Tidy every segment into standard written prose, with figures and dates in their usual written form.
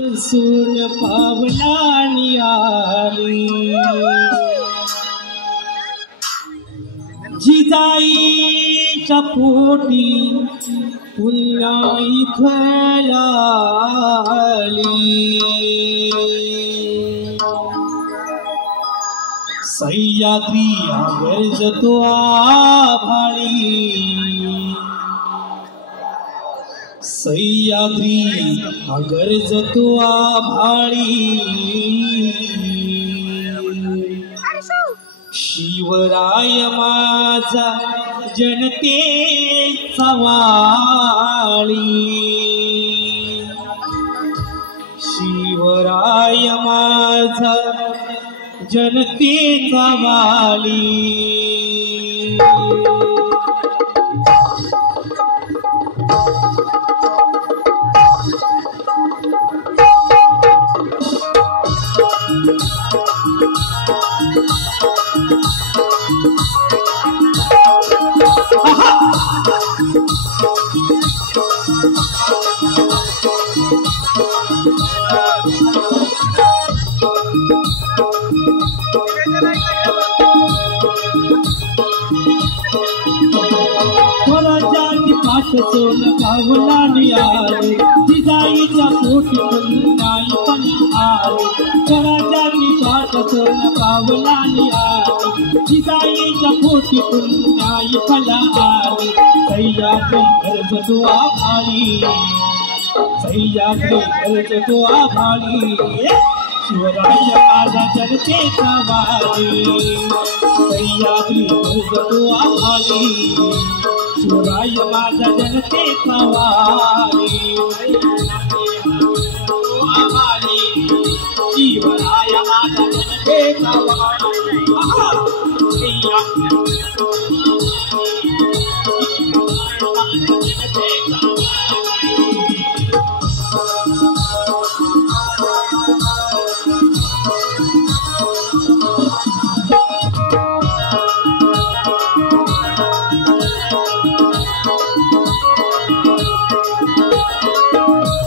सून पावलानी आली जिजाईच्या पोटी पुन्हा इथं आली सह्याद्री गरजतो आभाळी सह्याद्री गरजतो आभाळी शिवराय माझा जनतेचा वाळी शिवराय माझा जनतेचा वाली सोन पावलानी आले जिजाईच्या पोटी पुन्हा पण आले स्वराजाची पाठ सोन पावलानी आले जिजाईच्या पोटी पुन्हा पण आले सह्याद्री गरजतो आभाळी सह्याद्री गरजतो आभाळी शिवराय माझा जनतेचा वाली सह्याद्री गरजतो आभाळी शिवराय माझा जनतेचा वाली शिवराय माझा जनतेचा वाली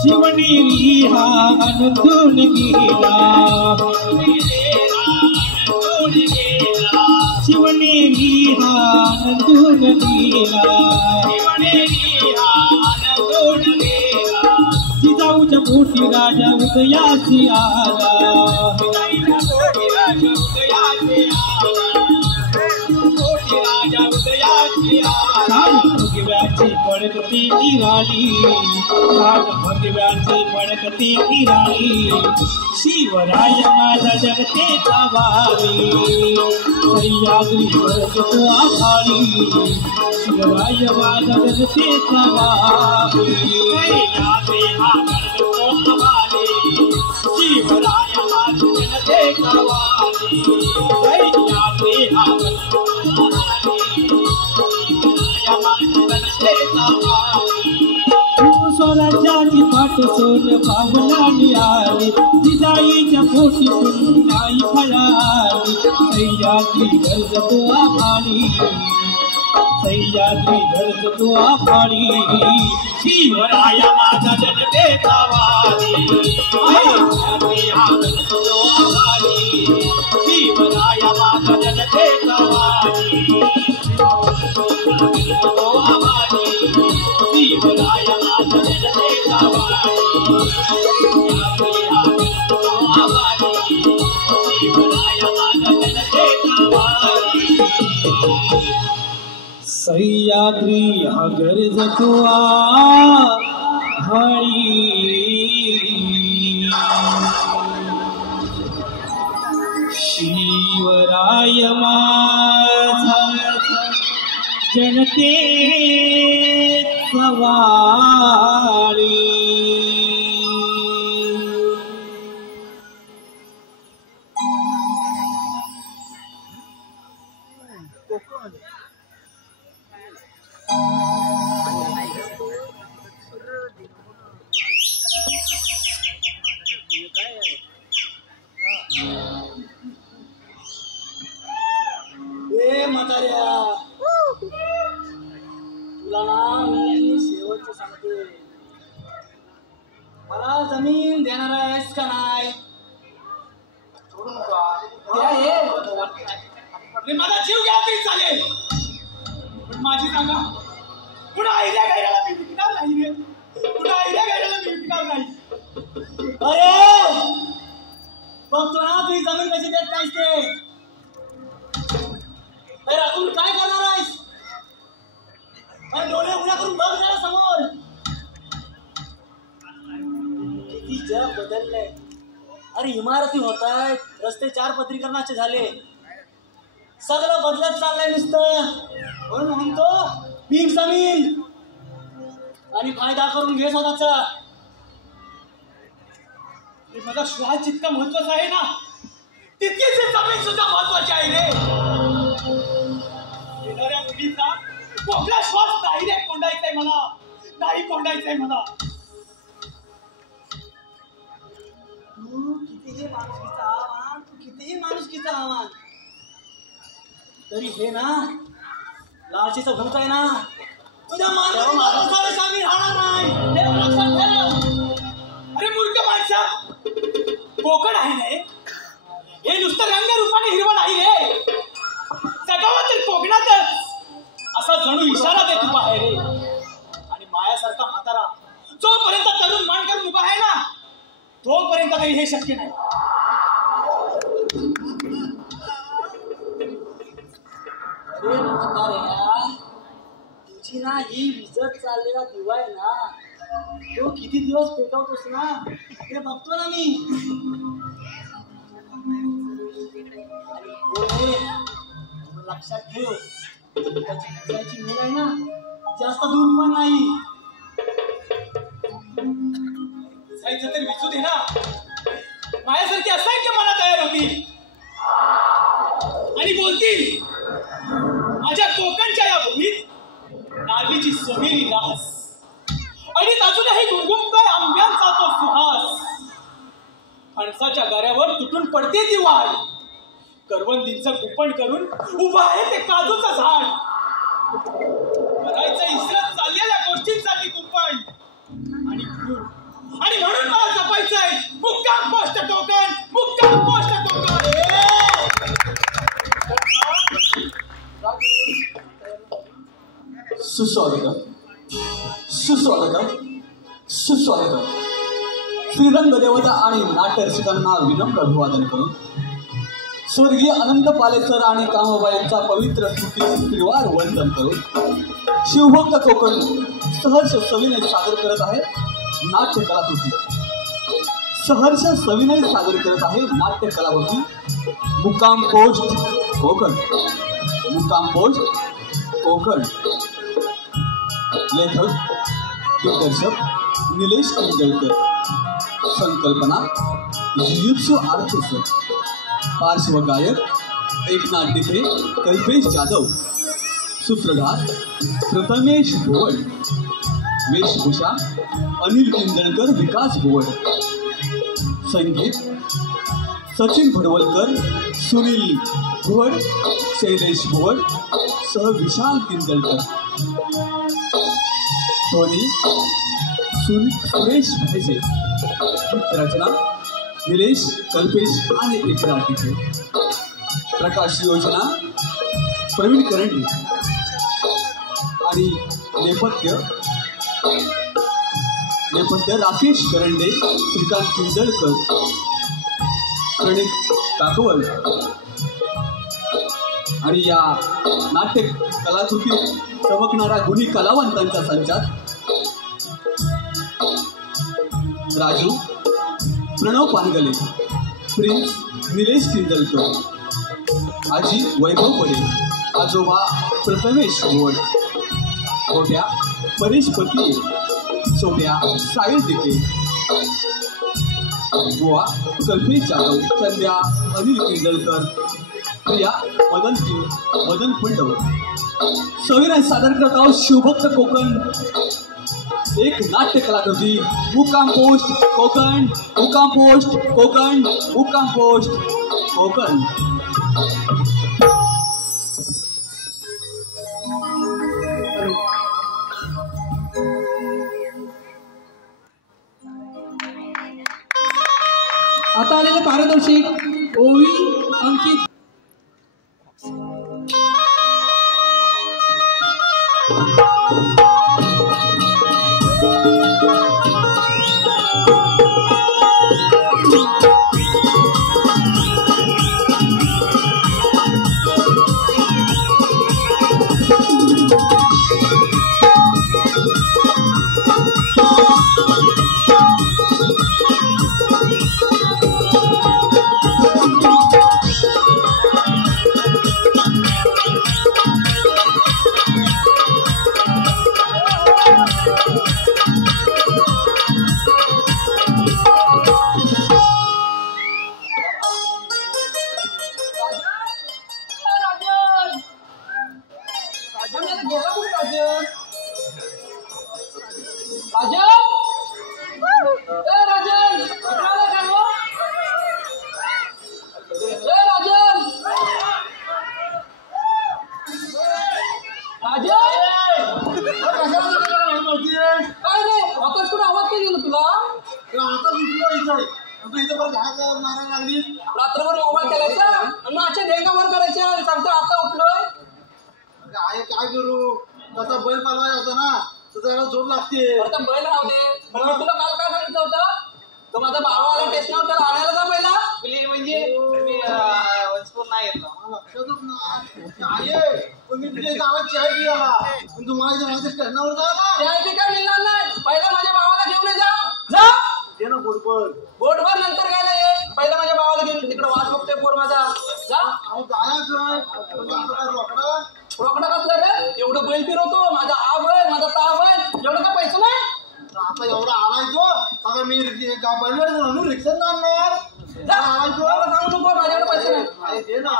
शिवनेरी हा आनंदून गेला शिवनेरी हा आनंदून गेला जिजाऊच्या पोटी राजा उदयासी आला भगव्याची पडकती निराली भगव्याची पडकती निराली शिवराय माझा जनतेचा वाली सह्याद्री गरजतो आभाळी शिवराय माझा जनतेचा वाली शिवराय माझा जनतेचा वाली स्वराज्याची पाठ सोन पावलानी आली जिजाईच्या पोटी पुन्हा फळाली सह्याद्री गरजतो आभाळी सह्याद्री गरजतो आभाळी शिवराय माझा जनतेचा वाली गरजतो आभाळी शिवराय माझा जनतेचा वाली शिवराय माझा जनतेचा वाली शिवराय माझा जनतेचा वाली सह्याद्री गरजतो आभाळी शिवराय माझा जनतेचा वाली म्हाताऱ्या तुला ना मी शेवटचं आहेस का नाही? माझा जीव घ्या तरी चालेल, पण माझी सांगा पुन्हा आयडिया घ्यायला मी विकणार नाही रे. पुन्हा आयडिया घ्यायला मी विकणार नाही. अरे बघतो ना तुझी जमीन कशी देत नाहीस ते. अरे अजून काय करणार आहेस? अरे डोळे उघड्या करून बघ जरा समोर. किती जग बदललंय. अरे इमारती होत आहेत, रस्ते 4 पत्रीकरणाचे झाले, सगळं बदलत चाललंय नुसतं. म्हणून म्हणतो पीक जमीन आणि फायदा करून घे स्वतःचा. माझा श्वास जितका महत्वाचा आहे ना, तितकीच ही जमीन सुद्धा महत्वाची आहे रे. येणाऱ्या पिढीचा आपला श्वास नाही रे कोंडायचाय मला, नाही कोंडायचाय मला. तू कितीही माणुसकीचा आव्हान तरी हे ना लालचीचं भूत आहे ना, तुझ्या माणसाला आम्ही राहणार नाही, हे लक्षात ठेव. अरे मूर्ख माणसा, कोकण आहे रे हे, नुसतं रंगरूपाने हिरवं नाही रे. जगावं तर कोकणातच असा जणू इशारा देत उभा आहे रे. आणि मायासारखा म्हातारा जोपर्यंत तरुण मान करून उभा आहे ना, तोपर्यंत तरी हे शक्य नाही. अरे म्हाताऱ्या, तुझी ना ही विजत चाललेला दिवा आहे ना, तो किती दिवस पेटवतोस ना ते बघतो ना मी. लक्षात ठेव, त्याची वेळ आहे ना जास्त दूर पण नाही. जायचं तर विचू दे ना. माझ्यासारखी असंख्य मना तयार होतील आणि बोलतील, माझ्या कोकणच्या या भूमीत नारळीची सोनेरी रास आणि अजूनही गुंगुमतोय आंब्यांचा तो सुहास. फणसाच्या गाऱ्यावर तुटून पडते ती वाढ, करवंदींचं कुपण करून उभं आहे ते काजूचं झाड. करायचं इसरत चाललेल्या गोष्टींसाठी कुंपण आणि म्हणून मला जपायचंय मुक्काम पोस्ट कोकण, मुक्काम पोस्ट कोकण. सुस्वागतम, सुस्वागतम, सुस्वागतम. श्रीरंग देवता आणि नाट्यरसिकांना विनम्र अभिवादन करून स्वर्गीय अनंत पालेसर आणि कामोबा यांचा पवित्र स्मृती त्रिवार वंदन करून शिवभक्त कोकण सहर्ष सविनय सादर करत आहे नाट्य कलाकृती. सहर्ष सविनय सादर करत आहे नाट्य कलाकृती मुक्काम पोस्ट कोकण. मुक्काम पोस्ट कोकण. लेखक दिग्दर्शक निलेश किंजळकर. संकल्पना युयुत्सु आर्टिस्ट. पार्श्वगायक एकनाथ डिके, कल्पेश जाधव. सूत्रधार प्रथमेश भोवड. वेशभूषा अनिल किंजळकर, विकास भोवड. संगीत सचिन भडवलकर, सुनील भोवड, शैलेश भोवड सह विशाल किंजळकर. ध्वनी सुरेश भाईजे. रचना निलेश, कल्पेश आणि एकनाथ डिके. प्रकाश योजना प्रवीण करंडे आणि नेपथ्य राकेश करंडे, श्रीकांत किंजळकर, प्रणित काकवल. आणि या नाट्य कलाकृतीत चमकणाऱ्या गुणी कलावंतांच्या संचात राजू प्रणव पानगले, प्रिन्स निलेश किंजळकर, आजी वैभव पडेल, आजोबा प्रथमेश भोवड, मोठ्या परेश पती, सोन्या साहिल डिके, बुवा कल्पेश जाधव, चंद्या अनिल किंजळकर, प्रिया मदन पंडव. सविनय सादर करत आहोत शिवभक्त कोकण एक नाट्य कलाकृती मुक्काम पोस्ट कोकण. मुक्काम पोस्ट कोकण. मुक्काम पोस्ट कोकण. आता आलेले पारितोषिक ओवी अंकित रात्रभर मोबाईल खेळायचा आणि अशा ढेंगावर करायच्या सांगतो आता उठलोय काय करू तसा बैल पालवायचा होता ना तुझ्याला झोप लागते आता बैल राहू दे पण मी तुला काल काय सांगितलं होतं तो माझा भाव आला टेस्टवर तर आणायला जा पहिला म्हणजे नाही येत लक्षातच नाही पण मी तुझ्या गावात चाय पियाला पण तुम्हाला माझ्या स्टँडावर जा ना ते काय मिळणार नाही पहिला माझ्या भावाला घेऊन ये जा ते ना बोटभर बोटभर नंतर घ्यायला ये पहिला माझ्या भावाला घेऊन तिकडे वाट बघतोय पोर माझा जा रोकडा कसला रे एवढं बैल फिरवतो माझा हा बैल माझा ता बैल एवढं काय पैसे नाही आता एवढा आलाय तो आता मी बैलवर म्हणून रिक्षात आणणार जा सांगू नको माझ्याकडे पैसे नाही अरे दे ना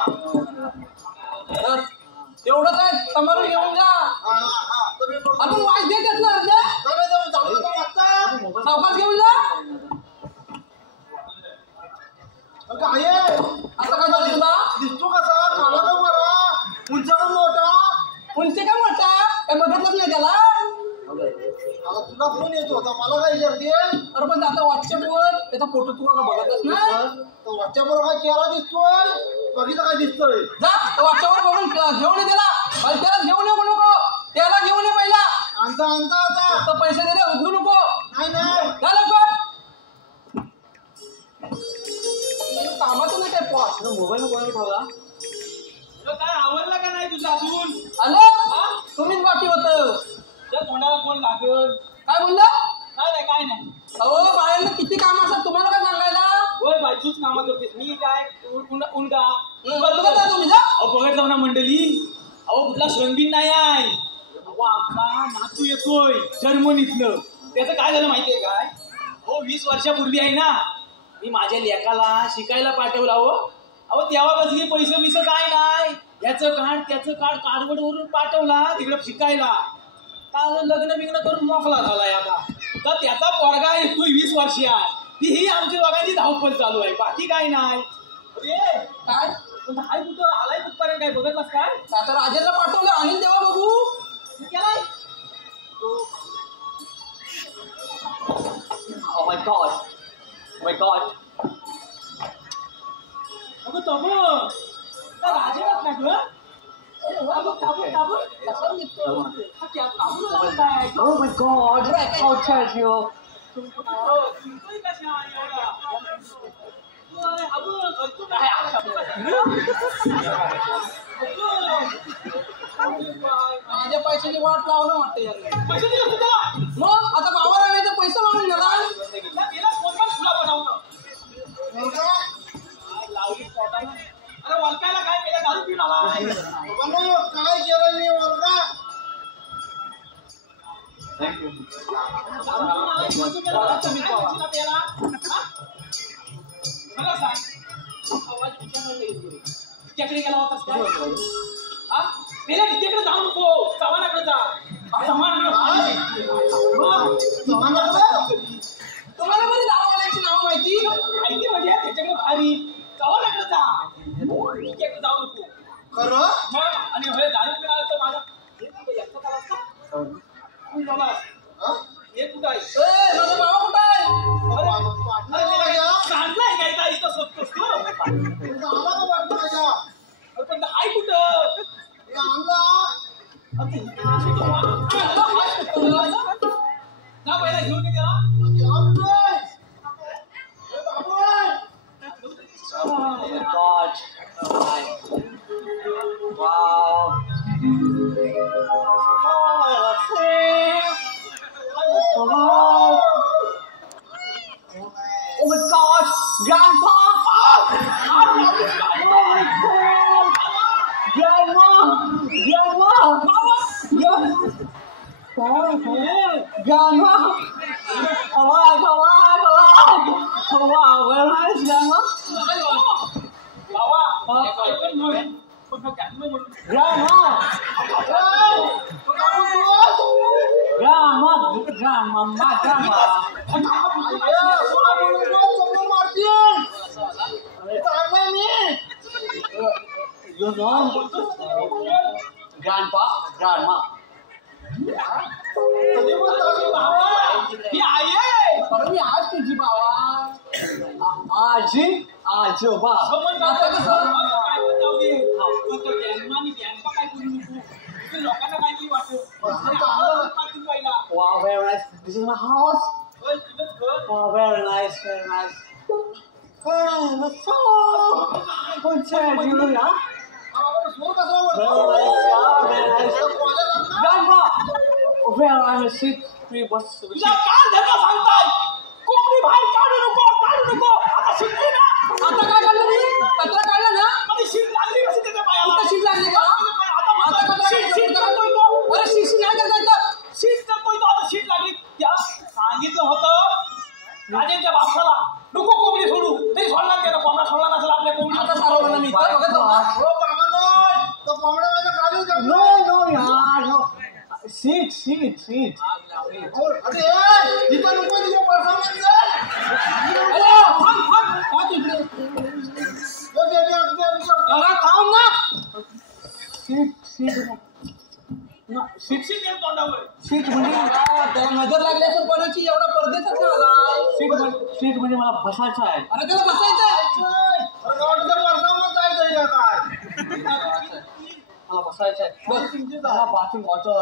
एवढं काय समारोह घेऊन जा आपण वाच देत ना सावकाश घेऊन जा काय आता काय झालं तुला दिसतो कसा काला का बरा उंचावर मोठा उंची काय मोठा काय बघितलंच नाही त्याला आता तुला फोन येतो होता मला काय विचारते अरे पण आता व्हॉट्सअपवर त्याचा फोटो तू बघतच ना व्हॉट्सअपवर काय केला दिसतोय बघितलं काय दिसतोय जा व्हॉट्सअपवर बघून घेऊन ये त्याला त्याला घेऊन येऊ नको त्याला घेऊन ये पहिला आणता आणता आता फक्त पैसे दे रे उचलू नको नाही नाही जा लवकर कामाचं नाही काय पॉस मोबाईल कोणाला ठेवला काय आवडलं का नाही तुझं अजून हॅलो तुम्हीच बाकी होत त्या तोंडाला कोण लागल काय बोलला काय नाही अहो बाळांना किती काम असतात तुम्हाला काय सांगायला होय बाई तूच कामा करतेस मी काय उनका बघत आहे तुम्ही जा बघत जाऊ ना मंडळी अहो कुठला श्रमबीन नाही आहे अहो आमचा नातू येतोय जर्मनीतलं त्याचं काय झालं माहितीये काय हो 20 वर्षापूर्वी आहे ना मी माझ्या लेकाला शिकायला पाठवलं अहो तेव्हा बसली पैसे बिस काय नाही याचं काढ त्याचं काढ कार्डवरून पाठवला तिकडे शिकायला का लग्न बिग्न करून मोकळा झालाय आता तर त्याचा पोरगा येतोय 20 वर्षीय तीही आमच्या दोघांची धावपळ चालू आहे बाकी काय नाही अरे काय पण हाय कुठं आलाय कुठपर्यंत काय बघतलास काय आता राजेला पाठवलं आणि तेव्हा बघू केलाय Oh my god. Oh my god. अगं तब राजेलाच ना ग Oh my god. How dare you? माझ्या पैशाची वाट लावलं वाटतं यार मग आता भावाला नाही तर पैसे मागून गेला अरे वलकायला काय केलं दारू पिऊन आला काय केलं नाही वरगा तिकडे गेला होतास काय हा मेला तिकडे जाऊ नको चव्हाणाकडे जा तुम्हाला बरी दारूवाल्याची नावं माहिती माहिती म्हणजे त्याच्याकडे भारी चव्हाणाकडे जा तिकडे जाऊ नको खरं मग आणि होय दारू पिऊन आला तर माझा एकटा आलास का हे कुठं आहे माझा भावा कुठं आहे सांगलाय काय आला का वाटतं माझ्या? अरे पण हाय कुठं हे आणला. ना पहिला घेऊन ये त्याला. हे आणतोय. हे बाबू आहे. Oh my God. Wow. Oh my God, Grandpa! Grandma! Grandma! Wow, very nice, Grandma. Grandma! You know, Grandpa, Grandma. ही आई आहे. अरे मी आज तुझी बाबा. आजी, आजोबा. काय पण जाऊ दे. फक्त ग्रँडमा आणि ग्रँडपा काय करू नको. इथे लोकांना काहीतरी वाटतं. पहिला Wow, very nice. This is my house. तुझंच घर. Wow, very nice, very nice. Oh, so good, you know. सोड कसा Very nice, yeah, very nice. Grandma, where I will sit, three bus. तुझ्या कान धरला सांगताय. कोंबडी बाहेर काढू नको. आता शिकली ना. आता काय काढलं मी? कचरा काढला ना? मध्ये शीट लागली कशी त्याच्या पायाला. आता शीट लागली का? आता आता कचरा शीट करतोय तो. अरे शिशी नाही करता येतं. शीट करतोय तो. आता शीट लागली. त्या सांगितलं होतं राजेंच्या बापसाला नको कोंबडी सोडू. तरी सोडला त्याला. कोंबडा सोडला नसेल आपल्या कोंबडी. आता सारवलं ना मी. तर बघत जाऊ ना. No, yeah, no. Sit. अरे थांब ना. Sit. No, शिक्षित येईल तोंडावर. sit म्हणजे त्याला नजर लागली असेल कोणाची. एवढा परदेशच झाला. सीट म्हणजे मला बसायचं आहे. अरे त्याला बसायचंय. मला बसायचं आहे. मला बाथरूम वॉटर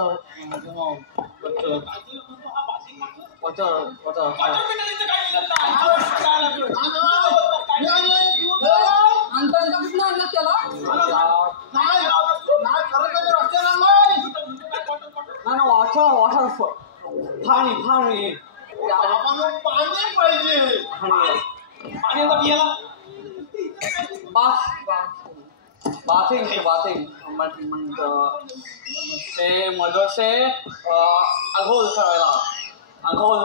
वाटर पिण्याचं काही मिळत नाही. आणता कुठं आणलं त्याला? नाही वॉटर पाणी पाण्याचा पियाला बाथिंग मदरसे आंघोळ करायला आम्हाला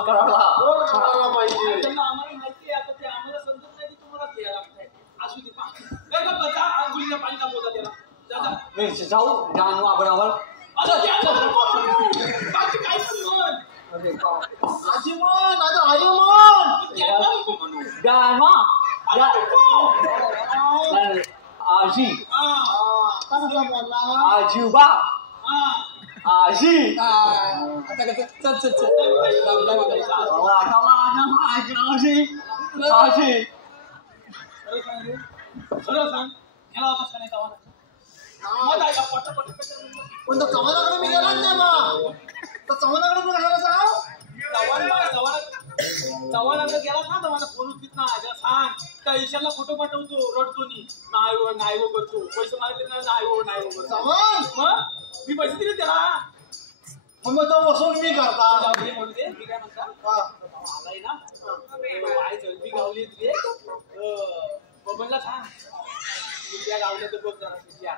माहिती आहे. आता ते आम्हाला समजत नाही की तुम्हाला पियाला लागतंय. असू दे बचा आंघोळीच्या पाणीचा पोता त्याला. जा. मी जाऊ जानवा बरोबर. आता त्याला नको म्हणू. बाकी काही पण म्हण. त्याला नको म्हणू. जानवा आता नको. आजी हा. आजोबा हा. आजी आता कसं चल आजी सरळ सांग. गेला होतास का नाही तवा? मग आहे का? पटापट. पण तो चव्हाणाकडे मी गेलाच नाही बा. तर चव्हाणाकडे मी राहायला जाऊ. चव्हाणाकडे गेला ना तर मला फोन उचलीत नाही. त्याला सांग त्या ईशाला फोटो पाठवतो. रडतो नाही हो करतो. पैसे मागितले नाही हो करतो. चव्हाण मग मी पैसे दिले त्याला. मग तो वसूल मी करता. जाऊ दे म्हणू दे. मी काय म्हणता आलाय ना. आई चलबी गावली तुझे. बबनला सांग त्या गावल्या तर बघ जरा तुझ्या.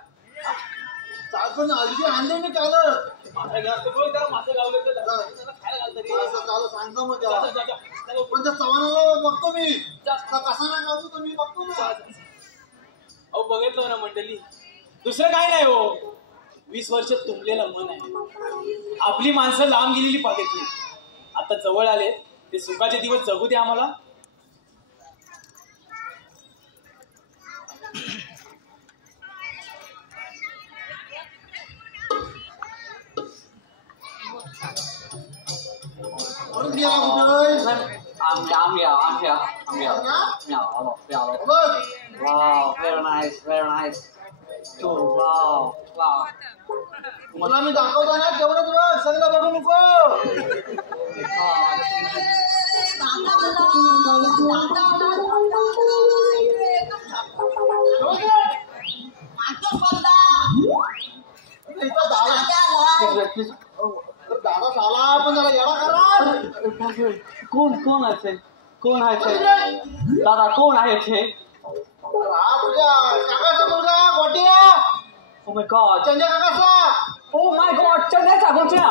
पण अगदी आणले मी काल. माझा गॅस तर बघ जरा. माझं गावलं तर खायला घाल तरी. काल सांगतो मग त्याला. जा. पण त्या चव्हाणाला बघतो मी. कसा नाही गावतो तर मी बघतो ना. अहो बघितलं ना मंडळी. दुसरं काय नाही हो. 20 वर्ष तुंबलेलं मन आहे. आपली माणसं लांब गेलेली बघितली. आता जवळ आले. ते सुखाचे दिवस जगू दे आम्हाला. परत गेला कुठे? I'm here. Wow, very nice, very nice. Wow, wow. मला मी दाखवतो ना तेवढंच बघ, सगळं बघू नको. दादा झाला पण जरा येडा करा. कोण आहे ते? कोण आहे ते? दादा कोण आहे ते? हा तुझ्या काकाचा मुलगा गोट्या. Oh my God. चंद्या काकाचा. Oh my God, चंद्याचा गोट्या.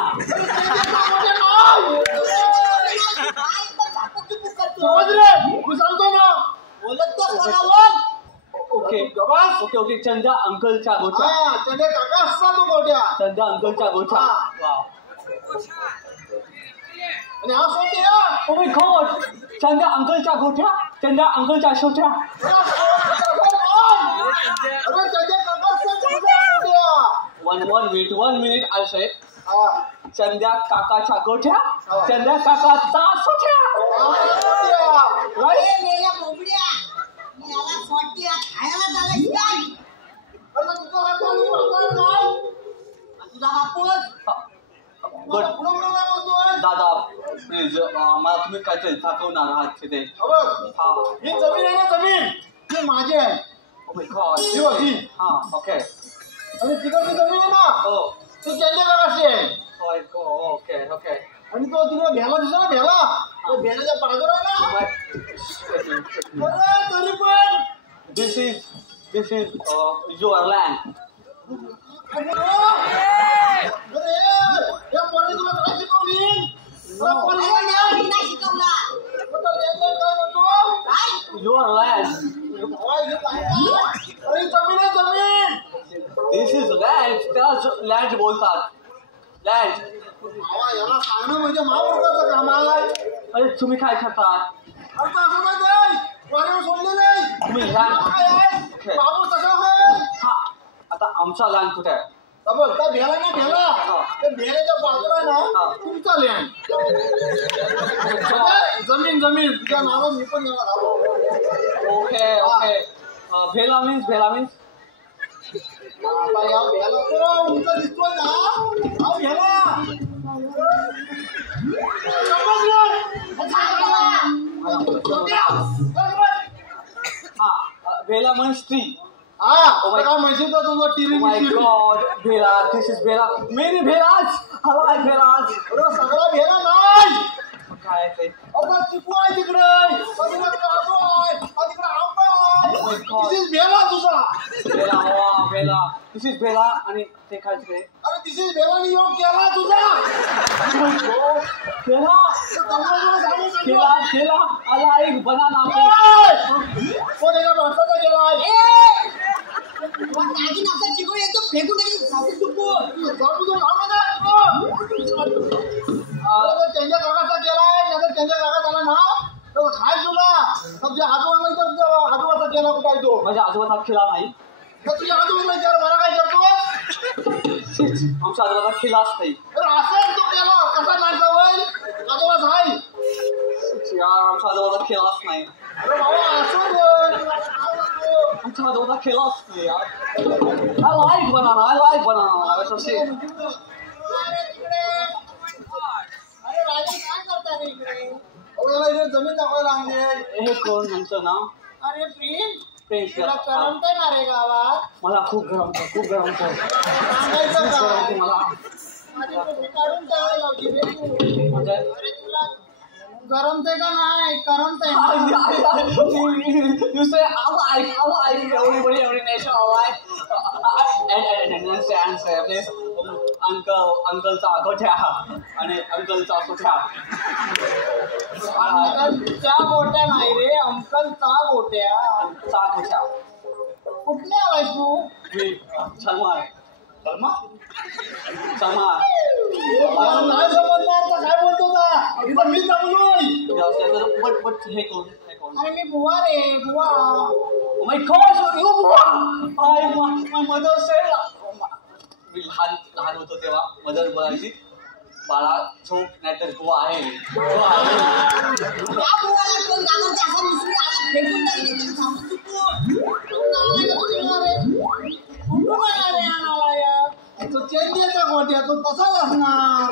समज रे, मी सांगतो ना. बोलत तर बघा बोल. ओके चंदा अंकलचा गोट्या. हा चंद्या काका असता तो गोट्या. चंदा अंकलचा गोट्या. वाव. आणि हा सोट्या. Oh my God, चंदा अंकलचा गोट्या. चंदा अंकलचा छोट्या. अरे चंद्या काका असता गोट्या. one minute I'll say. हा चंद्या काकाच्या गोठ्या. चंद्या काकाचा छोट्या. गोट्या. मेल्या मोबड्या याला सोट्या खायला झालं काय अरे तुझा हात चालू होता काय? तुझा बापूच But पुढं पुढं काय बोलतोय? दादा प्लीज मला तुम्ही काहीतरी दाखवणार आहात तिथे. हा बघ. हा. ही जमीन आहे ना जमीन ती माझी आहे. Oh my God. ही बघ ही. हा ओके. आणि तिकडची जमीन आहे ना हो. ती चंद्या काकाची आहे. ओके. आणि तो तिकडे भेला दिसला ना भेला तो भेलाच्या बाजूला आहे ना. अरे तरी पण This is your land. अरे या पोराने तुला काय शिकवली? तुला पोरं शिकवली? नाही शिकवला आता लेन-देन काय म्हणतो? काय Your land. भावा, हे काय काय? अरे जमीन आहे जमीन. This is land. त्याला land बोलतात. Land. भावा याला सांगणं म्हणजे महामूर्खाचं काम आहे. अरे तुम्ही काय करता? अरे तसं नाही वाऱ्यावर सोडले नाही. तुम्ही काय land. आहे? बाबू तसं आहे. हा. आता आमचा land कुठे आहे? बघ त्या भेला ना भेला त्या भेल्याच्या बाजूला आहे ना तुमचा लँड. जमीन तुझ्या नावावर मी पण याला घालू. ओके. भेला means आता या भेला तो उंच दिसतोय ना हा भेला. हा. भेला means tree. हा काय म्हणशील तर तुझं टिरी My God, भेला. This is भेला. Many भेलाज. I like भेलाज. अरे सगळा भेला नाही. काय ते? आता चिकू आहे तिकडे तिकडे काजू आहे तिकडे आंबा आहे. This is भेला तुझा. भेला. वा भेला. This is भेला आणि ते काय तिकडे? अरे this is भेलाने योग केला तुझा. भेला. केला. I like banana. कोण एका माणसाचा गेला आहे. नागिन असं चिकू येतो फेकून त्यांच्या काकाचा केलाय त्याचा त्यांच्या काका झाला ना तर खाय तुला तुझ्या आजोबाचा केला कुठं आहे तो. माझ्या आजोबाचा खिला नाही. तर तुझ्या आजोबाला विचार मला काय करतो. आमच्या आजोबाचा खिलाच नाही. असं तो केला कसा नाचा होईल आजोबाच आहे. आमच्या आजोबाचा खिलाच नाही. अरे बाबा असं बोल. आमच्या आजोबाचा खिलाच नाही यार. I like banana. That's a shit. अरे राजा काय करता रे इकडे याला इथे जमीन दाखवायला लागली. हे कोण यांचं नाव? अरे प्रिन्स तुला करमतंय ना रे गावात मला खूप गरम सांगायचं का मला. माझी टोपी काढून ठेवायला लावली रे तू. म्हणजे अरे तुला करमतंय का नाही करमतंय you say I like every nation I like and say please अंकलचा गोठ्या आणि अंकलचा गोठ्या. अंकलच्या गोट्या नाही रे अंकलचा गोट्या. गोठ्या. कुठले आलायस तू मी सलमान. नाही समजणार तर काय बोलतो ना इथं मी समजून. बट हे कोण? अरे मी बुवा रे बुवा. Oh my gosh, you my mother said. मी लहान होतो तेव्हा मदर बोलायची बाळा चौक नाहीतर तू आहे त्या बुवाला कोण घालवते असं दुसरी आला फेकून टाकली तर थांबू चुकून. कोण आला का तुझी रे? कुठून आला रे आणाला यार? तो चेन्नईचा गोट्या तो तसाच असणार.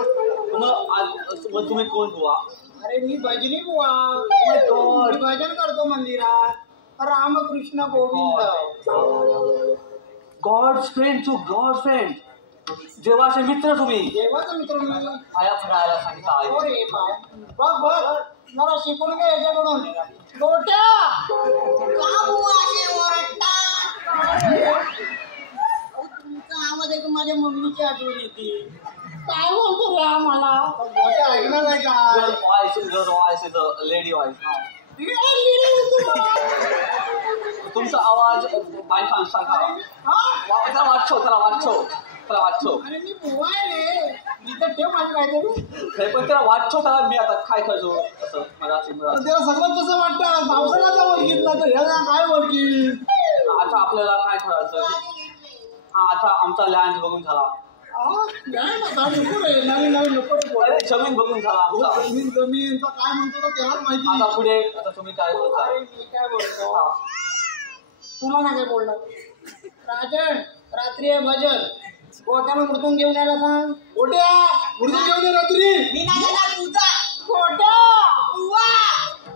मग तुम्ही कोण बुवा? अरे मी भजनी बुवा. मी भजन करतो मंदिरात. Ramkrishna Govind. God's friend to god friend. देवाचे मित्र तुम्ही. देवाचा मित्र मी. खाया फरायला सांगितलं आहे. अरे बाय. बघ जरा शिकून घे याच्याकडून. गोट्या का बुवा असे ओरडतात? तुमचा आवाज ऐकून माझ्या मम्मीची आठवण येते. काय बोलतो रे आम्हाला? गोट्या ऐकणार आहे का? Your voice is a lady voice. तुमचा आवाज बायकांसारखा. त्याला वाचो. अरे मी बुवा आहे रे. मी तर ठेव माझं काहीतरी. पण त्याला वाचो त्याला मी आता काय करतो असं मराठी. त्याला सगळं तसं वाटतं. पावसाळ्याचा ओळखीतला तर ह्याला काय ओळखी. आता आपल्याला काय करायचं? हा आता आमचा लँड बघून झाला. नवीन नको रे बोलायला. अरे जमीन बघून झाला आमचा. जमीन तो काय म्हणतो तो त्यालाच माहिती. आता पुढे आता तुम्ही काय बोलता? अरे मी काय बोलतो तुला ना काय बोलणार. राजन रात्री आहे भजन. गोट्याला मृतून घेऊन यायला सांग. गोट्या मुर्दी घेऊन ये रात्री. मी नाही जाणार तुझा. गोट्या बुवा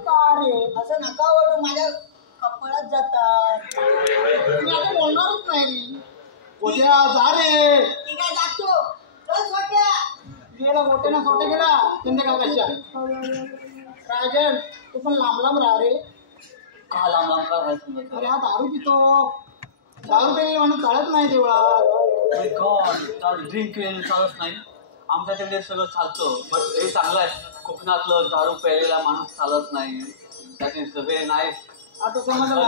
का रे? असं नका ओरडू, माझ्या कपाळात जातात. मी आता बोलणारच नाही. गोट्या जा रे. ती काय जातो. चल छोट्या. गेला गोट्यानं सोटे गेला त्यांच्या काकाच्या. राजन तू पण लांब राहा रे. का लांब करायचं? अरे हा दारू पितो. दारू पे म्हणून चालत नाही देवळात. ड्रिंक केलेलं चालत नाही. आमच्या तिकडे सगळं चालतं. बट हे चांगलं आहे. कोकणातलं दारू प्यायलेला माणूस चालत नाही. That is very nice. आता समजलं ना.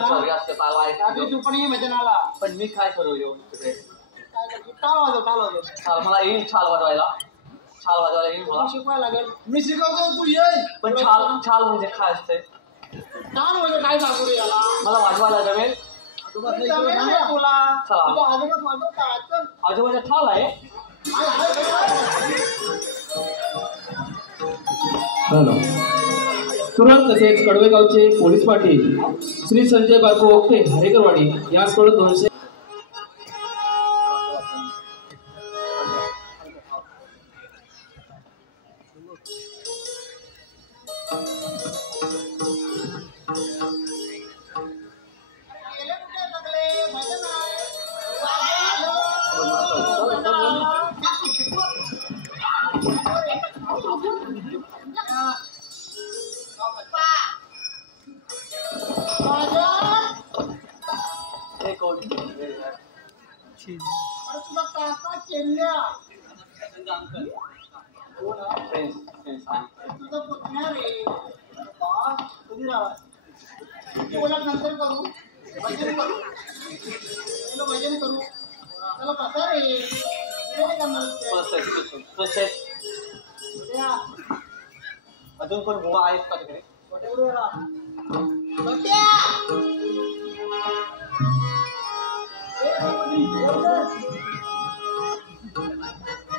रात्री तू पण ये भजनाला. पण मी काय करू येऊन तिकडे? काय करतो? टाळ वाजव. छाल मला येईल. छाल वाजवायला येईल मला. तुला शिकवायला लागेल. मी शिकवतो तू ये. पण छाल म्हणजे काय असते? टाळ म्हणजे काय सांगू रे याला. मला वाजवायला जमेल. जमेल रे तुला. चला. तुझ्या आजोबाच वाजवतात. चल. आजोबाचा छाल आहे. हॅलो. तुरंत तसेच कडवेगावचे पोलीस पाटील श्री संजय बापू ओके हरेकरवाडी याचकडून 200. गेले कुठे सगळे? भजन आहे. हे कोण? अरे तुला काका चेल्ल्या. तुझा पुतण्या रे. कधी राहा. बोला नंतर करू. भजन करू. चला कसा रे. काय करणार? उद्या. अजून कोण बुवा आहेत का तिकडे? वटेवर राहा. छोट्या.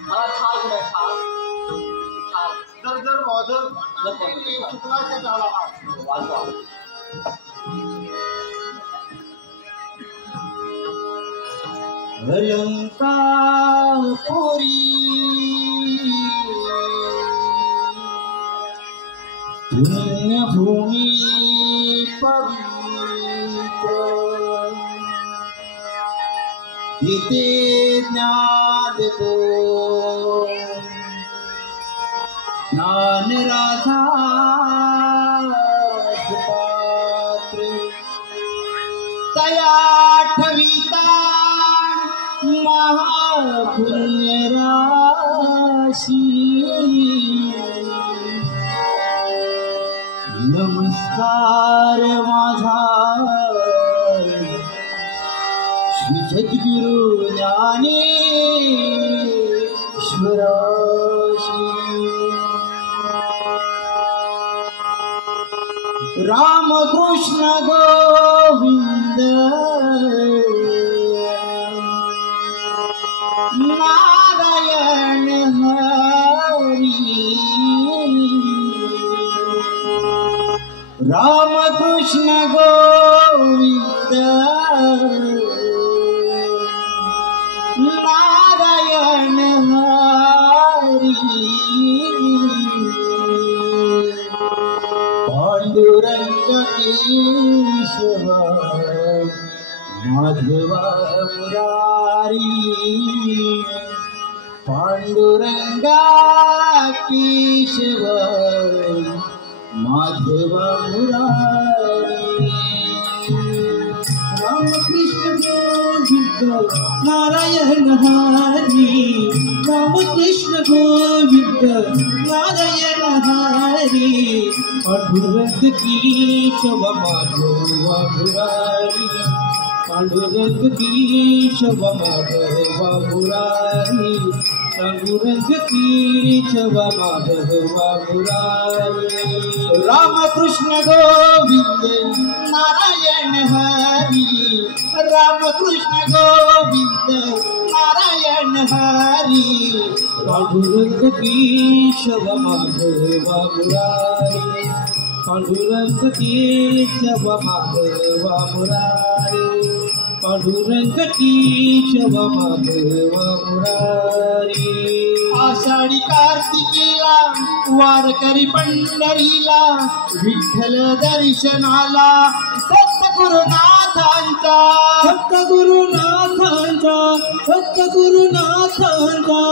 मला छाल कुठे? छाल जर वाजव नको. शिकवायचं झाला. वाजवा. अलंकापुरी पुण्यभूमी पवित्र इथे ज्ञान देतो ज्ञानराधा पात्र तया ठविता महापुण्यराशी नमस्कार माझा श्री सद्गुरु ज्ञानेश्वराशी रामकृष्ण गोविंद नारायण हरी रामकृष्ण गोविंद नारायण हरी पांडुरंग केशव माधवा मुरारी पांडुरंगा केशव माधवा मुरारी रामकृष्ण गोविंद नारायण हरी रामकृष्ण गोविंद नारायण हरी पांडुरंग केशव माधवा मुरारी पांडुरंग केशव माधवा मुरारी पांडुरंग केशव माधवा मुरारी रामकृष्ण गोविंद नारायण हरी रामकृष्ण गोविंद नारायण हरी पांडुरंग केशव माधवा मुरारी पांडुरंग केशव माधवा मुरारी पांडुरंग केशव माधवा मुरारी आषाढी कार्तिकीला वारकरी पंढरीला विठ्ठल दर्शनाला सद्गुरुनाथांचा सद्गुरुनाथांचा सद्गुरुनाथांचा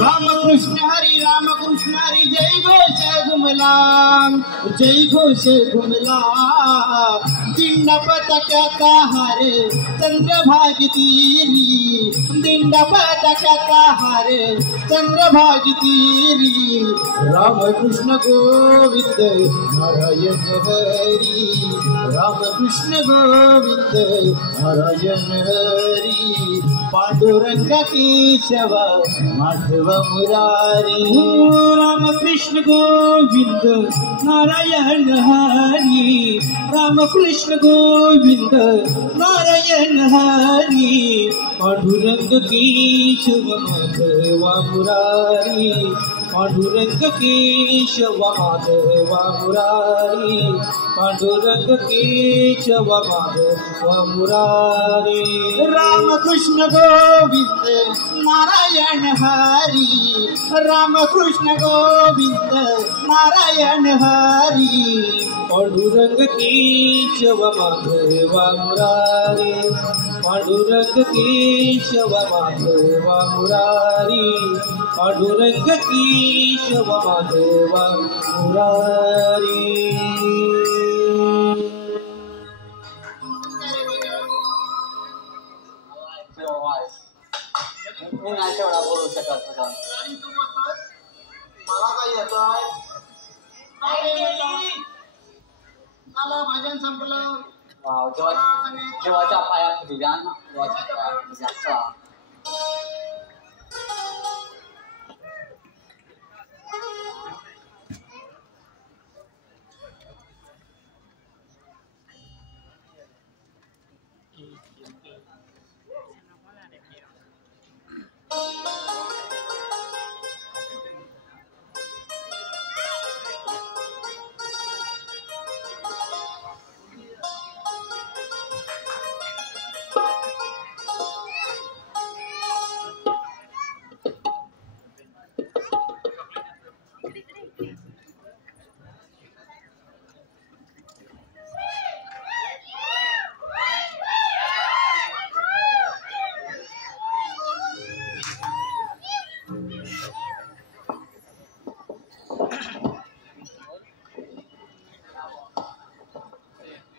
रामकृष्ण हरी जय घोष घुमला जय घोष घुमला दिंड पताका हारे चंद्रभागी तीरी दिंड पताका हारे चंद्रभागी तीरी रामकृष्ण गोविंद नारायण हरी रामकृष्ण गोविंद नारायण हरी पांडुरंग केशव माधव मुरारी रामकृष्ण गोविंद नारायण हरी रामकृष्ण गोविंद नारायण हरी पांडुरंग केशव माधवा मुरारी पांडुरंग केशव माधवा मुरारी पांडुरंग केशव माधवा मुरारी रामकृष्ण गोविंद नारायण हरी रामकृष्ण गोविंद नारायण हरी पांडुरंग केशव माधवा मुरारी पांडुरंग केशव माधवा मुरारी पांडुरंग केशव माधवा मुरारी मी नाही तेवढा बोलू शकत तुझा मला काय येत आहे आला भाजन संपलं जेव्हाच्या पायात तुझ्या ना जेव्हाच्या पायात तुझ्या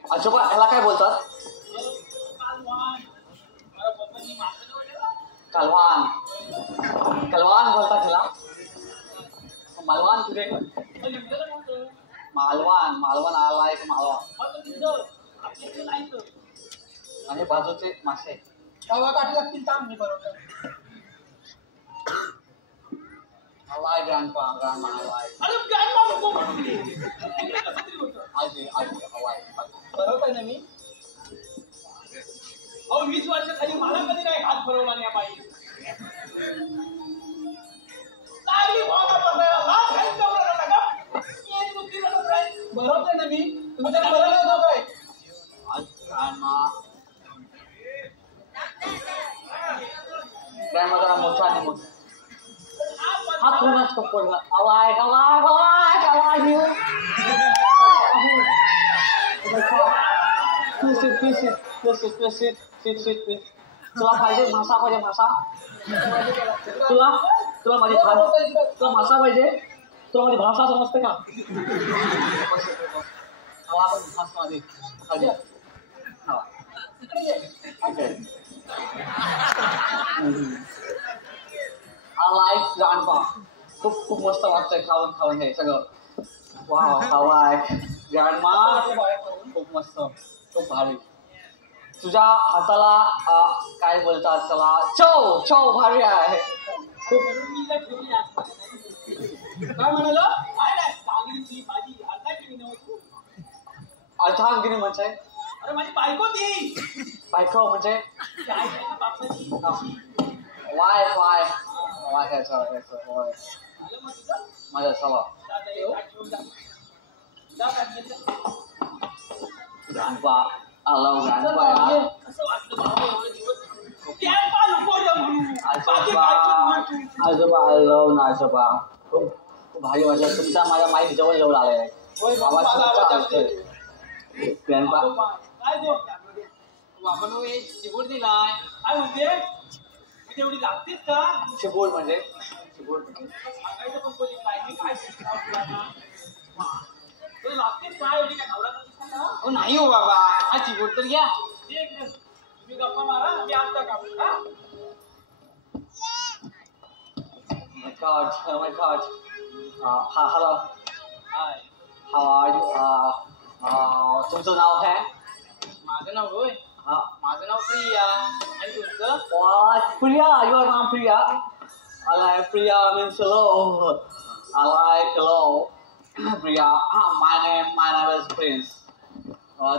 आजोबा ह्याला काय बोलतात कलवान कलवान बोलतात ह्याला मालवान कुठे मालवान मालवान आला एक मालवान आणि बाजूचे मासे तवा काठी लागतील चांगली बरोबर आलाय ग्रँडपा ग्रँडमा आलाय अरे ग्रँडमा नको म्हणते आजी आजी हवाय बरोबर ना मी अहो 20 वर्षाखाली मला कधी काय हात भरवला नाही बाई लागली भागा पसरायला लाज घालून जवळ नका एक बुद्धी म्हणत राहील बरोबर ना मी तुम्ही त्याला बघायला होतो काय ग्रँडमा जरा मोठा आणि मोठा हा कोणाच पकडला आवाज आवाज आवाज आवाज येऊ तुला पाहिजे मासा पाहिजे मासा तुला तुला माझी तुला मासा पाहिजे तुला माझी भाषा समजते का आपण भाषामध्ये खाली लाईफ ग्रँडपा खूप खूप मस्त वाटतंय खाऊन खाऊन हे सगळं वाव हवाय ग्रँडमा खूप मस्त खूप भारी तुझ्या हाताला काय बोलतात त्याला चव चव भारी आहे खूप काय म्हणाल चांगली भाजी अर्धांगिनी म्हणजे अरे माझी बायको ती बायको म्हणजे काय बापाची वाय वाय वाय काय माझ्या चला ग्रँडपा आला ग्रँडपा आजोबा आलो ना आजोबा खूप भारी वाटलं तुमचा माझ्या माईक जवळ जवळ आलाय आवाज ग्रँडपा काय गो बाबा हे चिबूड दिलाय काय म्हणते तेवढी लागतेच का चिबूड म्हणजे चिबूड सांगायचं पण कोणी काय लागतेच काय एवढी काय नवरा नाही हो बाबा हा चिबूड तर घ्या तुम्ही गप्पा मारा मी आता कापू Oh my God. Hello. High How are you? तुमचं नाव काय? माझं नाव होय हा. माझं नाव प्रिया आणि तुमचं Priya, your name Priya. I like Priya means hello. I like hello. Priya. My name is Prince.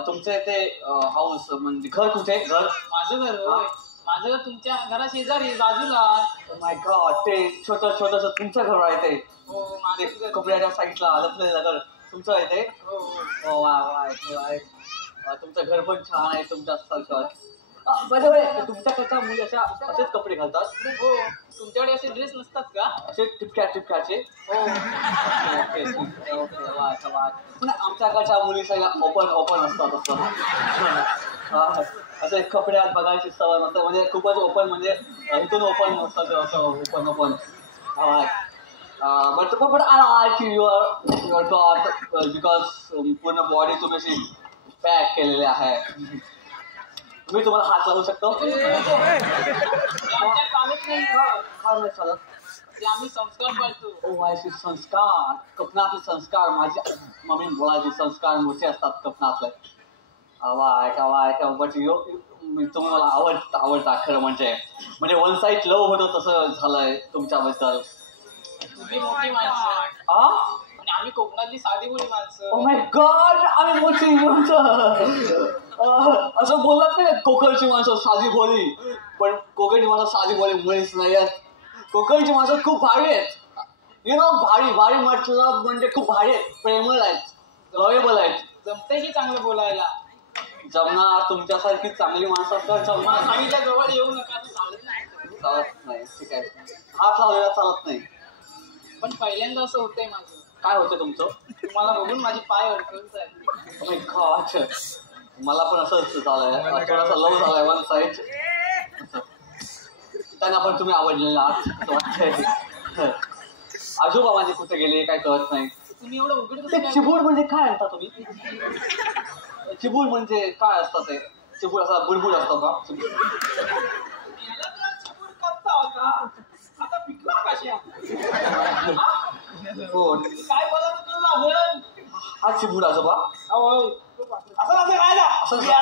तुमचं ते हाऊस म्हणजे घर कुठे घर? माझं घर होय माझं घर तुमच्या घरा शेजारी बाजूला माय गॉड ते छोटस तुमचं घर आहे ते हो माझं घर कपड्याच्या साईडला लपलेलं घर तुमचं आहे ते हो वाय तुमचं घर पण छान आहे तुमच्या सारखं तुमच्याकडच्या मुली असेच कपडे घालतात हो तुमच्याकडे असे ड्रेस नसतात का असे टिपक्याचे हो पण आमच्याकडच्या मुली सगळ्या ओपन असतात असं असं कपड्यात बघायची सवय नसतं म्हणजे खूपच ओपन म्हणजे इथून ओपन नसतं असं open but I like your cloth because पूर्ण बॉडी तुम्ही अशी पॅक केलेली आहे मी तुम्हाला हात लावू शकतो चालत नाही काय चालत ते आम्ही संस्कार पाळतो वायचे संस्कार कोकणातले संस्कार माझी मम्मी बोलायचे संस्कार मोठे असतात कोकणातले बट तुम्ही मला आवडता खरं म्हणजे वन साईड लव होतं तसं झालंय तुमच्याबद्दल तुम्ही मोठी माणसं आणि आम्ही कोकणातली साधी बोली माणसं ओ माय गॉड आम्ही मोठी माणसं असं बोललात नाही कोकणची माणसं साधी बोली पण कोकणची माणसं साधी बोली मुळीच नाही आहेत कोकणची माणसं खूप भारी आहेत यु नो भारी म्हटलं म्हणजे खूप भारी आहेत प्रेमळ आहेत लवेबल आहेत जमते की चांगलं बोलायला जमणार तुमच्यासारखी चांगली माणसं असतात जमणार सांगितल्या जवळ येऊ नका चालत नाही ठीक आहे हात लावलेला चालत नाही पण पहिल्यांदा असं होतंय माझं काय होतं तुमचं तुम्हाला बघून माझी पाय अडकत आहे मला पण असंच झालंय थोडासा लव झालाय वन साईड त्यांना पण तुम्ही आवडलेला आहात आजोबा माझे कुठे गेले काय कळत नाही तुम्ही एवढं उघड ते चिबूड म्हणजे काय आणता तुम्ही चिबूड म्हणजे काय असतं ते चिबूड असा बुलबुल असतो का आता पिकला कशा हो काय बोलत लागल हा चिबूड आजोबा असं काय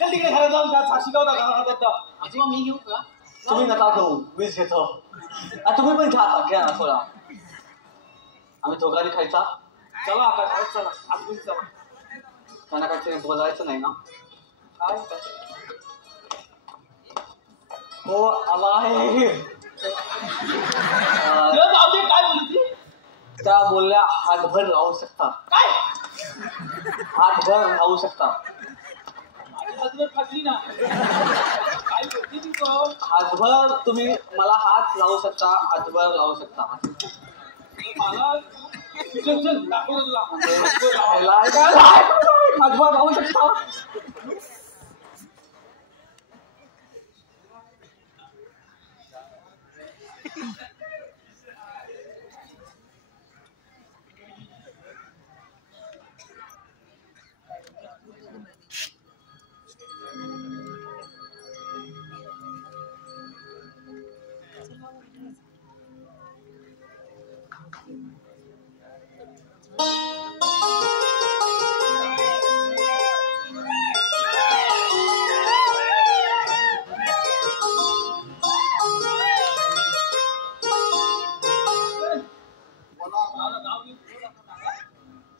चल तिकडे घरात जाऊन शिकवता आजोबा मी घेऊ का तुम्ही नका घेऊ मीच घेतो तुम्ही पण घ्या ना थोडा आम्ही दोघांनी खायचा चला आता चला आज चला त्यांना काहीतरी बोलायचं नाही ना काय हो आला आहे जाऊ दे काय बोलती त्या बोलल्या हातभर लावू शकता काय हातभर राहू शकता. माझी हातभर फाटली ना. काय बोलते ती तो? हातभर तुम्ही मला हात लावू शकता, हातभर लावू शकता. मला चल चल दाखव तुला. हातभर लावू शकता.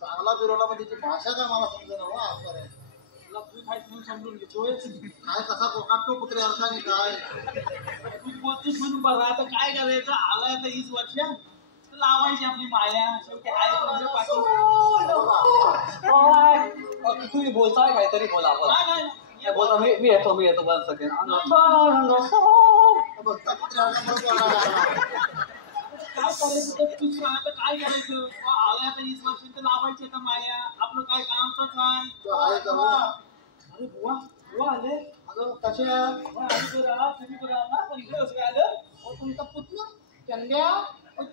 चांगला फिरवला पण त्याची भाषा काय मला समजेना हो आजपर्यंत. तुला तू काय म्हणून समजून घेतोय. काय कसा कोकाटतो कुत्रे अर्थाने काय तू बोलतोस म्हणून बघा आता काय करायचं. आलाय आता हीच वर्ष लावायची आपली माया. शेवटी आहे म्हणजे पाठी. तुम्ही बोलताय काहीतरी बोला बोला. काय काय बोला. मी येतो 1 सेकंड. बघता कुत्रे बरोबर काय करायचं तर तूच सांग आता काय करायचं. आलाय आता हीच वर्ष तर लावायची आता माया. आपलं काय काम तर काय. आहे का बुवा? अरे बुवा बुवा आले. अगं कशा बुवा आली बरं. तुम्ही बरं ना. पण इकडे कसं काय आलं. तुमचा पुतणा चंद्या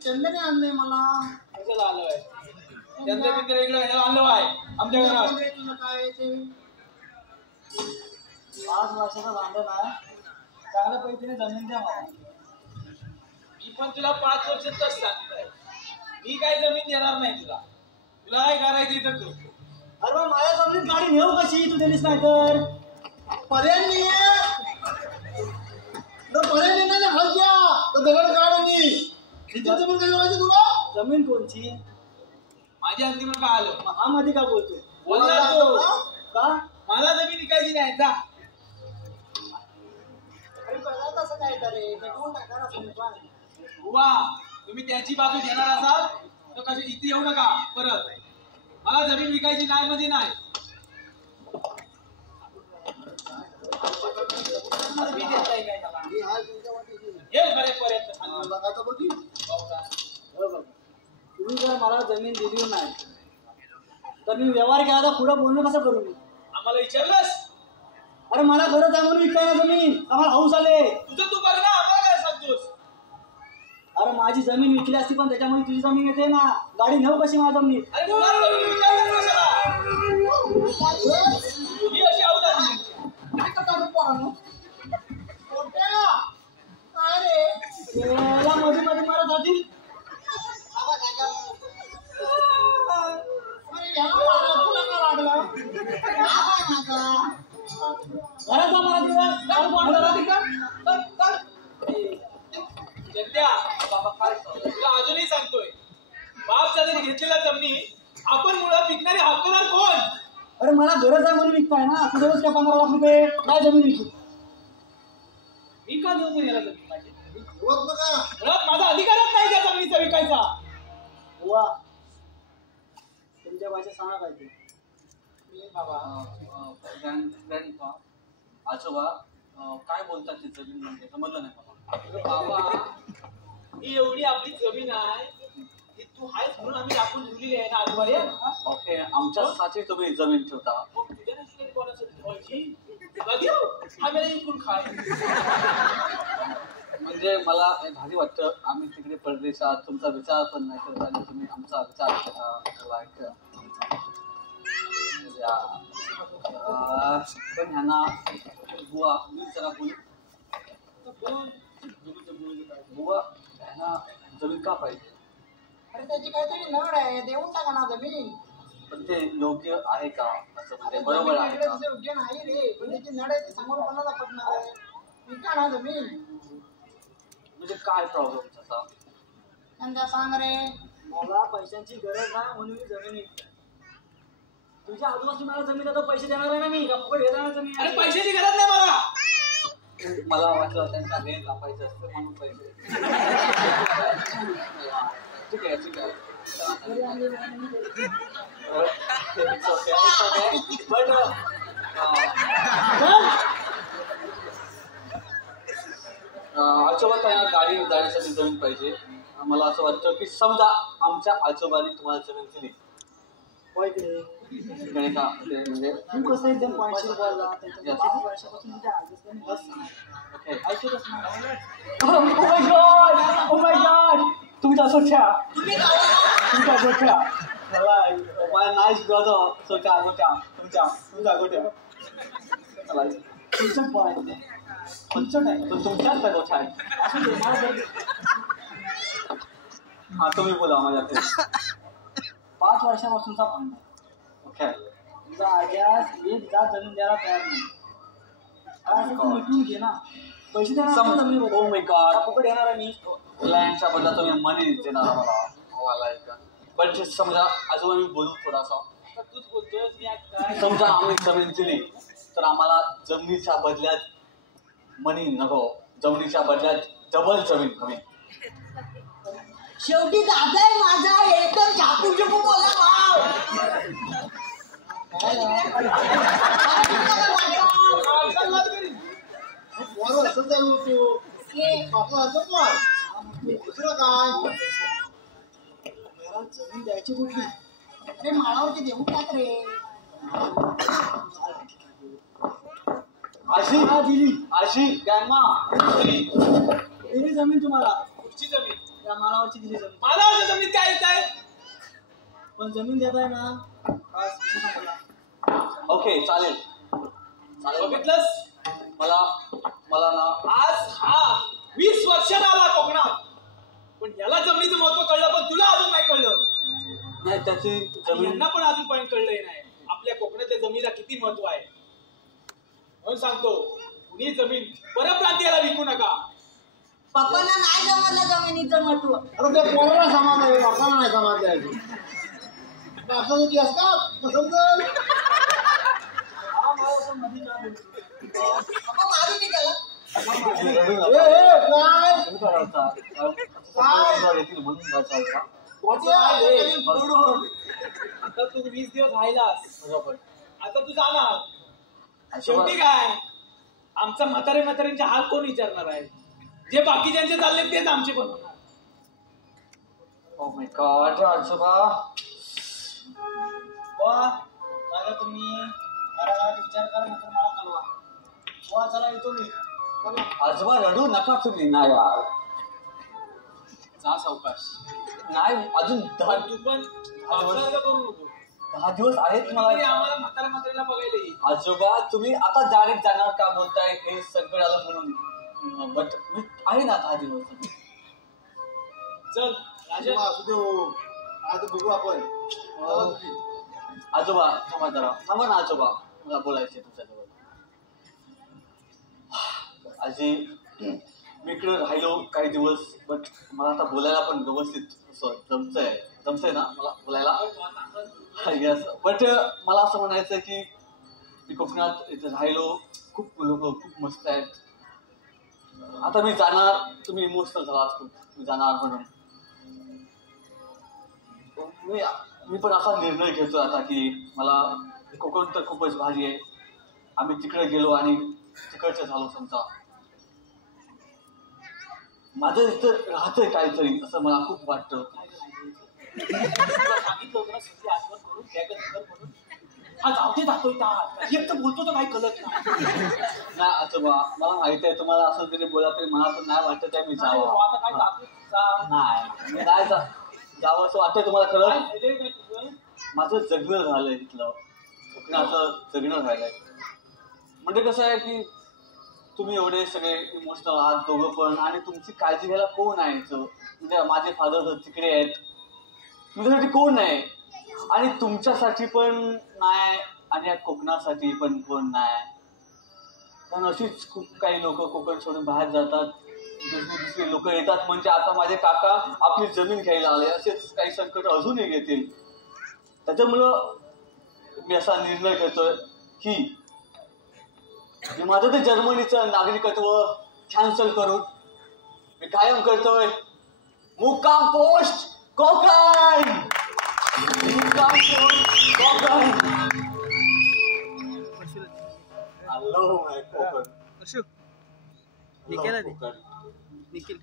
चंद्याने आणलंय मला. कशाला आलोय. त्यांच्या मित्र इकडे ह्याला आणलं आहे आमच्या घरात. तुझं काय ते 5 वर्षाचा भांडण आहे. चांगल्या पैकीने जमीन द्या मला. मी पण तुला 5 वर्षातच सांगतोय. मी काय जमीन देणार नाही तुला. तुला काय करायचं तर करतो. अरे मग माझ्या जमिनीत गाडी नेऊ कशी तू दिलीस नाही तर. पर्याय नाहीये. पर्याय नाही ना खालच्या तर दगड काढणी इथे जमीन काय करायची तुला. जमीन कोणची. माझ्या अंतिम का आलं. मग हा मध्ये का बोलतोय. बोलला तो. का मला जमीन विकायची नाही. जा. अरे पहिला तसं काय करे भेटवून टाका ना तुम्ही पण. बुवा तुम्ही त्यांची बाजू घेणार असाल तर कशी इथे येऊ नका परत. मला जमीन विकायची नाही म्हणजे नाही. मी देत नाही काय त्याला. ही हाय तुमच्या वाटेची. ये बरेपर्यंत तुला काय तर बघी हो बघ. तुम्ही जर मला जमीन दिली नाही तर मी व्यवहार केला तर पुढं बोलणं कसं करू मी. आम्हाला विचारलंस. अरे मला गरज आहे म्हणून विकायला जमीन. आम्हाला हाऊस आले. तुझं तू बघ ना. आम्हाला काय सांगतोस. अरे माझी जमीन विकली असती पण त्याच्यामध्ये तुझी जमीन येते ना. गाडी नेऊ कशी माझ्या जमीन. अरे मुळात जमीन विकायला कशाला. ही अशी अवधान आहे. काय करता तू पोरांनो. पोट्या काय रे याला मध्ये मध्ये मारत जातील. अरे ह्याला लागलं तुला का लागलं. घरात जा मला सध्या तुला अजूनही सांगतोय. बाप जातीने घेतलेल्या जमिनी आपण मुळात विकणारे हक्कदार कोण. अरे मला गरज आहे म्हणून विकताय ना. तुझं काय 15 लाख रुपये काय जमीन विकू. मी का देऊ पण याला जमीन माझी. होत बघा मुळात माझा अधिकारच नाही त्या जमिनीचा विकायचा. वा तुमच्या भाषेत सांगा पाहिजे. आजोबा काय बोलतात ते जमीन म्हणजे समजलं नाही मला. बाबा ही एवढी आपली जमीन आहे की तू आहेस म्हणून आम्ही राखून ठेवलेली आहे ना आजूबाजूला. ओके आमच्यासाठी तुम्ही जमीन ठेवता. मग तुझ्या नसलेली कोणासाठी ठेवायची. तुला देऊ आम्हाला विकून खाय. म्हणजे मला भारी वाटतं. आम्ही तिकडे परदेशात तुमचा विचार पण नाही करत आणि तुम्ही आमचा विचार करता. पण ह्यांना बुवा मी जरा बुवा ह्यांना जमीन का पाहिजे. अरे त्याची काहीतरी नड आहे देऊन टाका ना जमीन. पण ते योग्य आहे का असं म्हणजे बरोबर आहे का. योग्य नाही रे पण त्याची नड आहे ती समोर कोणाला पडणार आहे. विका ना जमीन. म्हणजे काय प्रॉब्लेम तसा. त्यांना सांग रे. मला पैशांची गरज आहे म्हणून मी जमीन विकतोय. तुझ्या आजूबाजू मला जमीन आता पैसे देणार आहे ना मी. फुकट घेणार जमीन. अरे पैशाची गरज नाही मला. मला वाटलं त्यांचा रेट लापायचं असतं म्हणून पैसे. ठीक आहे ठीक आहे बट आजोबा त्यांना गाडी जाण्यासाठी जमीन पाहिजे. मला असं वाटतं की समजा आमच्या आजोबांनी तुम्हाला जमीन दिली इकडे का म्हणजे तू कसं एकदम पॉईंटशी बोलला त्याच्या 5 वर्षापासून तुझ्या आजोबांनी बस ऐकतच नाही. ओ माय गॉड तुम्ही असं ठ्या तुम्ही असं ठ्या माझ्या नाईस ब्रदर तुमच्या गोट्या तुमचं पॉईंट तुमचं नाही पण तुमच्याच त्या गोष्ट आहे. असं ते मला हा तुम्ही बोला माझ्याकडे. 5 वर्षापासूनचा पॉईंट आहे. ओके तुझा आग्यास एक जात जमीन द्यायला तयार नाही. काय असं तू विकून घे ना. पैसे देणार जमीन ओ माय गॉड फुकट येणार आहे मी. लँडच्या बदला तुम्ही मनी देणार मला पण समजा आजोबा मी बोलू थोडासा. तूच बोलतोय मी आज काय समजा आम्ही जमीन दिली तर आम्हाला जमिनीच्या बदल्यात मनी नको. जमिनीच्या बदल्यात डबल जमीन हवी. शेवटी दादा आहे माझा एकदम झाकू झुकू बोला भाव असं चालू होतो दुसरं काय जमीन द्यायची कुठली अरे माळावरती देऊ टाक रे आशी हा दिली आशी ग्रँडमा दिली जमीन तुम्हाला. कुठची जमीन त्या माळावरची दिली जमीन. मला जमीन काय येत आहे पण जमीन देताय ना आज विषय संपला. ओके चालेल चालेल. बघितलंस मला मला ना आज हा 20 वर्षांना आला कोकणात पण याला जमिनीचं महत्व कळलं पण तुला अजून नाही कळलं. नाही त्याची आणि जमीन यांना पण अजून पर्यंत कळलंही नाही आपल्या कोकणातल्या जमिनीला किती महत्व आहे. म्हणून सांगतो कुणी जमीन परप्रांतीयाला विकू नका. पप्पांना नाही जमलं जमिनीचं महत्व. अरे ते पोराला समजलं बापाला नाही समजलं. असं इतिहास का समजल हा मला मध्ये का बोलतो पप्पा मारू की त्याला आता तू 20 दिवस राहिलास आता तू जाणार. शेवटी काय आमचा म्हाताऱ्यांचे हाल कोण विचारणार आहे. जे बाकीच्यांचे चालले तेच आमचे पण होणार. ओ माय गॉड आजोबा वा काय तुम्ही घराघरात विचार करा नंतर मला कळवा. वा चला येतो मी. चला आजोबा रडू नका तुम्ही. नाही यार जा सावकाश. नाही अजून पण तू पण पावसाळ्याला करू नको. 10 दिवस आहेत तरी मला. आम्हाला म्हाताऱ्याला बघायला येईल. आजोबा तुम्ही आता डायरेक्ट जाणार का बोलताय हे संकट आलं म्हणून. बट मी आहे ना 10 दिवस. चल राजा असू दे आज बघू आपण. आजोबा थांबा जरा थांबा ना आजोबा मला बोलायचे तुमच्याजवळ. आजी मी इकडे राहिलो काही दिवस बट मला आता बोलायला पण व्यवस्थित जमतंय ना मला बोलायला. यस बट मला असं म्हणायचं की मी कोकणात इथे राहिलो खूप लोक खूप मस्त आहेत. आता मी जाणार तुम्ही इमोशनल झालात खूप मी जाणार म्हणून. मी पण असा निर्णय घेतो आता की मला कोकण तर खूपच भारी आहे. आम्ही तिकडे गेलो आणि तिकडचं झालो समजा. माझं इथं राहतंय काहीतरी असं मला खूप वाटतं. सांगितलं होतं ना सुट्टी आठवण करून म्हणून हा जाऊ दाखवतो एक तर बोलतो तर काही कळत नाही आजोबा मला माहिती आहे तुम्हाला असं तरी बोला तरी मला पण नाही वाटत आहे मी जावं. आता काय दाखवत नाही मी नाही जावं असं वाटतंय तुम्हाला खरं. माझं जगणं झालंय इथलं कोकणाचं जगणं झालंय. म्हणजे कसं आहे की तुम्ही एवढे सगळे इमोशनल आहात दोघं पण आणि तुमची काळजी घ्यायला कोण आहे. म्हणजे माझे फादर तिकडे आहेत तुमच्यासाठी कोण नाही आणि तुमच्यासाठी पण नाही आणि या कोकणासाठी पण कोण नाही. कारण अशीच खूप काही लोक कोकण सोडून बाहेर जातात. दुसरे लोक येतात म्हणजे आता माझे काका आपली जमीन घ्यायला आले असेच काही संकट अजूनही येतील. त्याच्यामुळं मी असा निर्णय घेतोय की मी माझं ते जर्मनीचं नागरिकत्व कॅन्सल करून मी कायम करतोय मुक्काम पोस्ट कोकण कोकण आलो माय कोकण निखिल कोकण निखिल